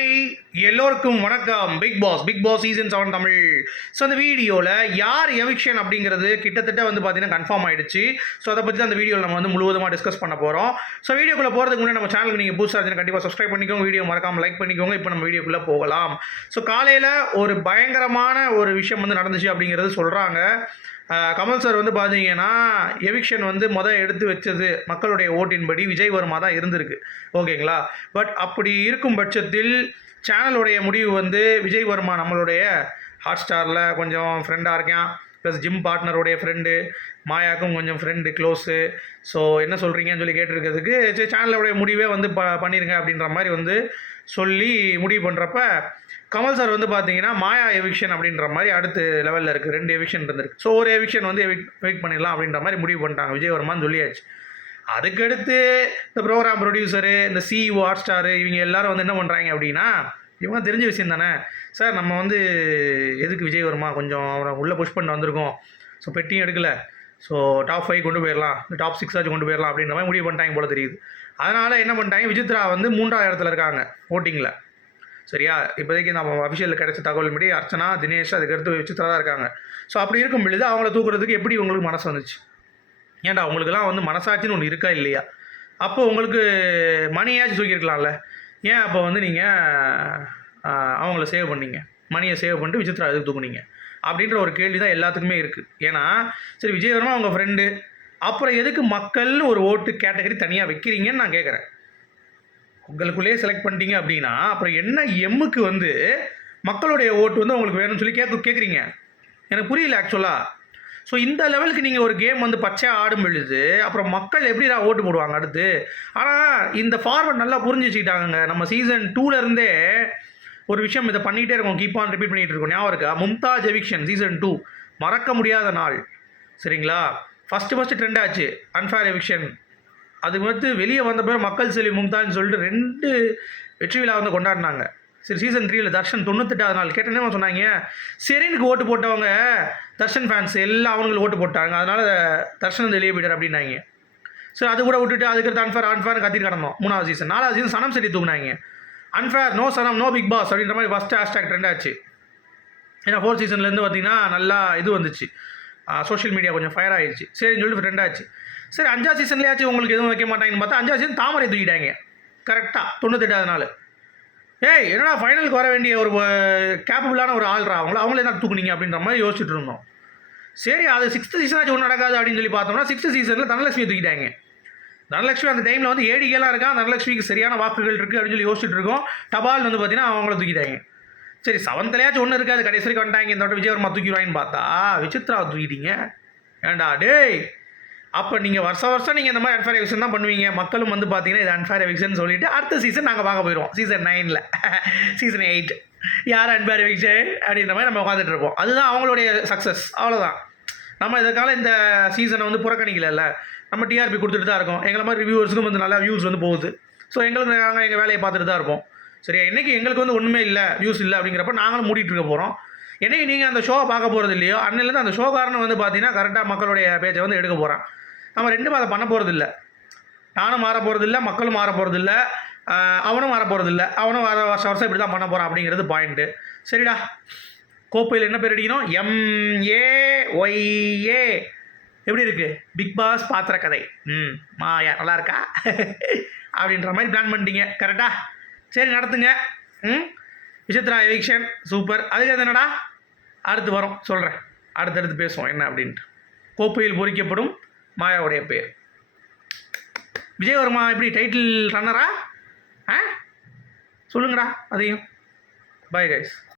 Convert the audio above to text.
Hi எல்லோருக்கும் வணக்கம். Bigg Boss Bigg Boss season seven Tamil. So அந்த வீடியோவில் யார் எவிக்ஷன் அப்படிங்கிறது கிட்டத்தட்ட வந்து பார்த்தீங்கன்னா கன்ஃபார்ம் ஆயிடுச்சு. ஸோ அதை பற்றி அந்த வீடியோவில் நம்ம வந்து முழுவதுமாக டிஸ்கஸ் பண்ண போகிறோம் ஸோ வீடியோக்குள்ளே போகிறதுக்கு முன்னாடி நம்ம சேனலுக்கு நீங்கள் புதுசாக இருந்துச்சு கண்டிப்பாக சப்ஸ்கிரைப் பண்ணிக்கோங்க. வீடியோ மறக்காமல் லைக் பண்ணிக்கோங்க. இப்போ நம்ம வீடியோக்குள்ளே போகலாம். ஸோ காலையில் ஒரு பயங்கரமான ஒரு விஷயம் வந்து நடந்துச்சு அப்படிங்கிறது சொல்கிறாங்க கமல் சார் வந்து பார்த்தீங்கன்னா எவிக்ஷன் வந்து மொதல் எடுத்து வச்சது மக்களுடைய ஓட்டின்படி விஜய் வர்மா தான் இருந்திருக்கு. ஓகேங்களா? பட் அப்படி இருக்கும் பட்சத்தில் சேனலுடைய முடிவு வந்து விஜய் வர்மா நம்மளுடைய ஹாட் ஸ்டாரில் கொஞ்சம் ஃப்ரெண்டாக இருக்கேன். ப்ளஸ் ஜிம் பார்ட்னருடைய ஃப்ரெண்டு மாயாக்கும் கொஞ்சம் ஃப்ரெண்டு க்ளோஸு ஸோ என்ன சொல்கிறீங்கன்னு சொல்லி கேட்டிருக்கிறதுக்கு சரி சேனலோடைய முடிவே வந்து ப பண்ணிடுங்க அப்படின்ற மாதிரி வந்து சொல்லி முடிவு பண்ணுறப்ப கமல் சார் வந்து பார்த்தீங்கன்னா மாயா எவிக்ஷன் அப்படின்ற மாதிரி அடுத்த லெவலில் இருக்குது ரெண்டு எவிக்ஷன் இருந்திருக்கு. ஸோ ஒரு எவிக்ஷன் வந்து எவிக் வெயிட் பண்ணிடலாம் அப்படின்ற மாதிரி முடிவு பண்ணிட்டாங்க. விஜயவர்மான்னு சொல்லியாச்சு. அதுக்கடுத்து இந்த ப்ரோக்ராம் ப்ரொடியூசரு இந்த சிஇஓ ஹாட் ஸ்டாரு இவங்க எல்லாரும் வந்து என்ன பண்ணுறாங்க அப்படின்னா இவங்க தெரிஞ்ச விஷயம் தானே? சார் நம்ம வந்து எதுக்கு விஜய் வருமா? கொஞ்சம் அவரை உள்ளே புஷ் பண்ண வந்திருக்கோம். ஸோ பெட்டியும் எடுக்கலை. ஸோ டாப் ஃபைவ் கொண்டு போயிடலாம். டாப் சிக்ஸ் ஆச்சு கொண்டு போயிடலாம் அப்படின்ற மாதிரி முடிவு பண்ணிட்டாங்க போல தெரியுது. அதனால் என்ன பண்ணிட்டாங்க? விஜித்ரா வந்து மூன்றாவது இடத்துல இருக்காங்க ஓட்டிங்கில் சரியா? இப்போதைக்கு நம்ம அஃபிஷியல் கிடைச்ச தகவல் படி அர்ச்சனா தினேஷ் அதுக்கடுத்து விசித்ரா தான் இருக்காங்க. ஸோ அப்படி இருக்கும் பொழுது அவங்கள தூக்குறதுக்கு எப்படி உங்களுக்கு மனசு வந்துச்சு? ஏன்டா உங்களுக்குலாம் வந்து மனசாட்சின்னு ஒன்று இருக்கா இல்லையா? அப்போ உங்களுக்கு மணியாச்சும் தூக்கியிருக்கலாம்ல. ஏன் அப்போ வந்து நீங்கள் அவங்கள சேவ் பண்ணீங்க. மணியை சேவ் பண்ணிட்டு விசித்ரா எதுக்கு தூக்குனீங்க அப்படின்ற ஒரு கேள்வி தான் எல்லாத்துக்குமே இருக்குது ஏன்னா சரி விஜயவர்மா அவங்க ஃப்ரெண்டு அப்புறம் எதுக்கு மக்கள்னு ஒரு ஓட்டு கேட்டகரி தனியாக வைக்கிறீங்கன்னு நான் கேட்குறேன் உங்களுக்குள்ளேயே செலக்ட் பண்ணிட்டீங்க அப்படின்னா அப்புறம் என்ன எம்முக்கு வந்து மக்களுடைய ஓட்டு வந்து உங்களுக்கு வேணும்னு சொல்லி கேட்க கேட்குறீங்க எனக்கு புரியல ஆக்சுவலாக ஸோ இந்த லெவலுக்கு நீங்கள் ஒரு கேம் வந்து பச்சையாக ஆடும் பொழுது அப்புறம் மக்கள் எப்படிடா ஓட்டு போடுவாங்க அடுத்து? ஆனால் இந்த ஃபார்வர்ட் நல்லா புரிஞ்சு வச்சுக்கிட்டாங்க நம்ம சீசன் டூலேருந்தே ஒரு விஷயம் இதை பண்ணிகிட்டே இருக்கோம் கீப் ஆன் ரிப்பீட் பண்ணிகிட்டு இருக்கோம். ஞாபகம் இருக்கா? மும்தாஜ் எவிக்ஷன் சீசன் டூ மறக்க முடியாத நாள். சரிங்களா? ஃபஸ்ட்டு ஃபஸ்ட்டு ட்ரெண்ட் ஆச்சு. அன்ஃபேர் எவிக்ஷன் அது வந்து வெளியே வந்த பிறகு மக்கள் செல்வி மும்தாஜ்னு சொல்லிட்டு ரெண்டு வெற்றி விழா வந்து கொண்டாடினாங்க. சரி சீசன் த்ரீயில் தர்ஷன் தொண்ணூத்தெட்டாவது நாள். கேட்டேனே சொன்னாங்க? சரினுக்கு ஓட்டு போட்டவங்க தர்ஷன் ஃபேன்ஸ் எல்லாம் அவங்களுக்கு ஓட்டு போட்டாங்க. அதனால் தர்ஷன் வந்து வெளியே போயிட்டார் அப்படின்னாங்க. சரி அது கூட விட்டுட்டு அதுக்கு அன்ஃபேர் அன்ஃபேர் கத்திட்டு கிடந்தோம். மூணாவது சீசன் நாலாவது season Sanam Shetty தூக்குனாங்க. Unfair no Sanam no Bigg Boss அப்படின்ற மாதிரி ஃபஸ்ட்டு ஹேஷ்டாக் ட்ரெண்ட் ஆச்சு. ஏன்னா ஃபோர் சீசன்லேருந்து பார்த்தீங்கன்னா நல்லா இது வந்துச்சு. சோஷியல் மீடியா கொஞ்சம் ஃபயர் ஆகிடுச்சு சரின்னு சொல்லிட்டு ட்ரெண்ட் ஆச்சு. சரி அஞ்சா சீசன்லேயாச்சும் உங்களுக்கு எதுவும் வைக்க மாட்டாங்கன்னு பார்த்தா அஞ்சா சீசன் தாமரை தூக்கிட்டாங்க. கரெக்டாக தொண்ணூத்தெட்டாவது நாள். ஏய் என்னடா ஃபைனலுக்கு வர வேண்டிய ஒரு கேப்பபிளான ஒரு ஆள்ரா? அவங்கள அவங்கள என்ன தூக்குனீங்க அப்படின்ற மாதிரி யோசிச்சுட்டு இருந்தோம். சரி அது சிக்ஸ்த்து சீசனாச்சும் ஒன்றும் நடக்காது அப்படின்னு சொல்லி பார்த்தோம்னா சிக்ஸ்த்து சீசனில் தனலட்சுமி தூக்கிட்டாங்க. தனலட்சுமி அந்த டைமில் வந்து ஏடிகளாக இருக்கா? தனலட்சுமிக்கு சரியான வாக்குகள் இருக்குது அப்படின்னு சொல்லி யோசிச்சுட்டு இருக்கோம். டபால் வந்து பார்த்தீங்கன்னா அவங்கள தூக்கிட்டாங்க. சரி செவன்த்லையாச்சும் ஒன்று இருக்காது. கடைசி வரைக்கும் வந்துட்டாங்க. இந்த வட்டம் விஜயவர்மா தூக்கிடுவாங்கன்னு பார்த்தா விசித்ரா தூக்கிட்டீங்க. ஏண்டா டேய்! அப்போ நீங்கள் வருஷம் வருஷம் நீங்கள் இந்த மாதிரி அன்ஃபேர் எவிக்ஷன் தான் பண்ணுவீங்க. மக்களும் வந்து பார்த்தீங்கன்னா இது அன்ஃபேர் எவிக்ஷன் சொல்லிட்டு அடுத்த சீசன் நாங்கள் பார்க்க போயிடுவோம் சீசன் நைனில் சீசன் எயிட் யார் அன்ஃபேர் எவிக்ஷன் அப்படின்ற மாதிரி நம்ம உட்காந்துட்டு இருப்போம். அதுதான் அவங்களுடைய சக்ஸஸ் அவ்வளோதான் நம்ம இதற்கால இந்த சீசனை வந்து புறக்கணிக்கல நம்ம டிஆர்பி கொடுத்துட்டு தான் இருக்கோம். எங்களை மாதிரி ரிவ்யூவர்ஸுக்கும் வந்து நல்லா வியூஸ் வந்து போகுது. ஸோ எங்களுக்கு நாங்கள் எங்கள் வேலையை பார்த்துட்டு தான் இருப்போம். சரியா? என்னைக்கு எங்களுக்கு வந்து ஒன்றுமே இல்லை வியூஸ் இல்லை அப்படிங்கிறப்ப நாங்களும் மூடிட்டு இருக்க போகிறோம் என்னைக்கு நீங்கள் அந்த ஷோவை பார்க்க போகிறது இல்லையோ அன்னிலேருந்து அந்த ஷோக்காரனை வந்து பார்த்தீங்கன்னா கரெக்டாக மக்களுடைய பேச்சை வந்து எடுக்க போகிறான் நம்ம ரெண்டும் அதை பண்ண போகிறது இல்லை. நானும் மாற போகிறது இல்லை மக்களும் மாற போகிறது இல்லை. அவனும் மாற போகிறது இல்லை. அவனும் வர வருஷம் வருஷம் இப்படி தான் பண்ண போகிறான் அப்படிங்கிறது பாயிண்ட்டு சரிடா. கோப்பையில் என்ன பேர் அடிக்கணும்? எம்ஏஒய்ஏ எப்படி இருக்குது பிக் பாஸ் பாத்திர கதை ம் மாயா நல்லா இருக்கா அப்படின்ற மாதிரி பிளான் பண்ணிட்டீங்க. கரெக்டாக சரி நடத்துங்க. ம்? Vichitra eviction super. அதுக்கு என்னடா? அடுத்து வரும். சொல்கிறேன் அடுத்தடுத்து பேசுவோம். என்ன அப்படின்ட்டு. கோப்பையில் பொறிக்கப்படும் மாயாவுடைய பேர் விஜயவர்மா எப்படி டைட்டில் ரன்னரா ஆ? சொல்லுங்கடா அதையும். Bye guys